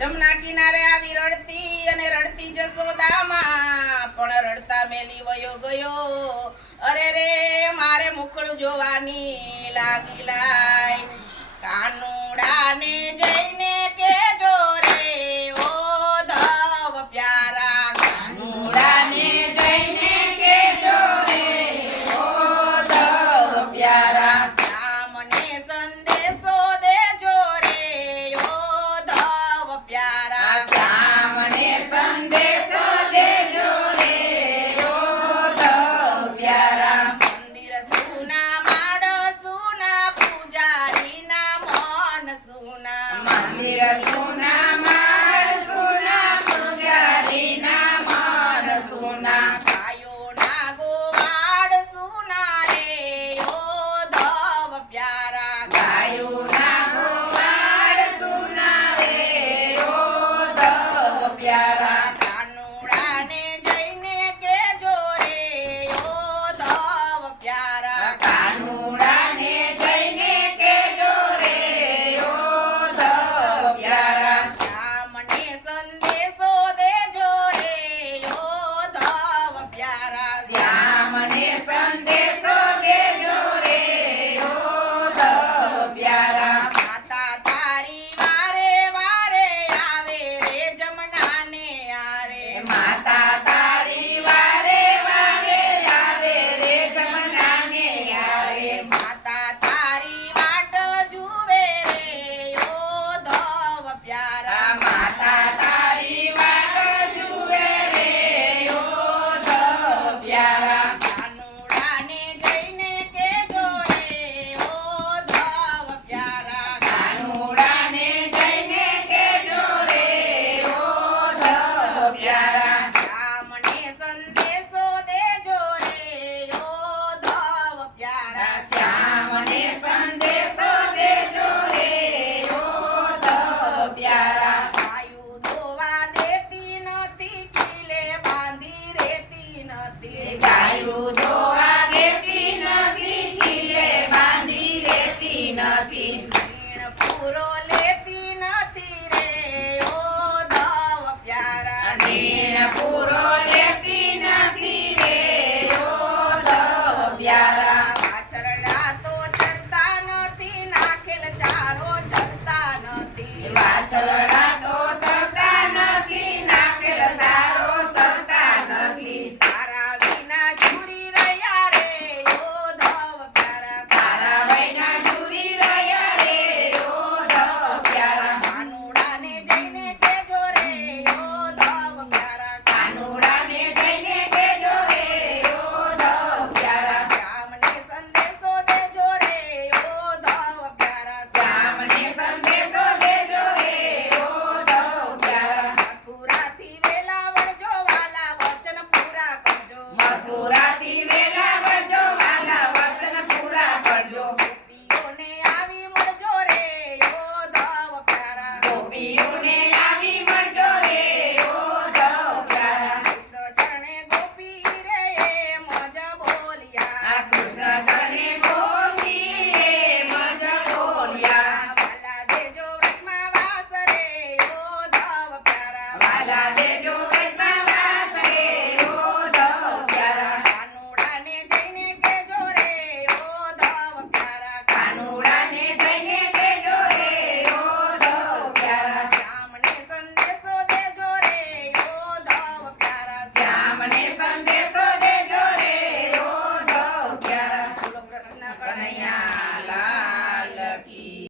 જમના કિનારે આવી રડતી અને રડતી જશોદામાં પણ રડતા મેલી વયો ગયો. અરે રે મારે મુખડું જોવાની લાગી લાય. કાનુડાને જઈને કેજો રે ઓ ધવ પ્યારા. કાનુડાને જઈને કેજો રે ઓ ધવ પ્યારા. શ્યામને સંદેશો દેજો રે ઓ ધવ પ્યારા. શ્યામને સંદેશો દેજો રે ઓ ધવ પ્યારા. મંદિર સુના માડ સુના પૂજારીના મન સુના. મંદિર સુના માડ સુના પૂજારીના મન સુના. ગાયોના ગોવાડ સુના રે ઓ ધવ પ્યારા. ગાયોના ગોવાડ સુના રે ઓ ધવ પ્યારા. કાનુડાને જઈને કેજો રે ઓ ધવ પ્યારા. કાનુડાને જઈને કેજો રે ઓ ધવ પ્યારા. શ્યામને સંદેશો દેજો રે ઓ ધવ પ્યારા. શ્યામને સંદેશો દેજો રે ઓ ધવ પ્યારા. માતા તારી વારે વારે આવે રે જમનાને આરે. માતા તારી વારે વારે આવે રે જમનાને આરે. માતા તારી વાટ જુએ રે ઓ ધવ પ્યારા. માતા તારી વાટ જુએ રે ઓ ધવ પ્યારા. કાનુડાને જઈને કેજો રે ઓ ધવ પ્યારા. કાનુડાને જઈને કેજો રે ઓ ધવ પ્યારા. શ્યામને સંદેશો દેજો રે ઓ ધવ પ્યારા. શ્યામને સંદેશો દેજો રે ઓ ધવ પ્યારા.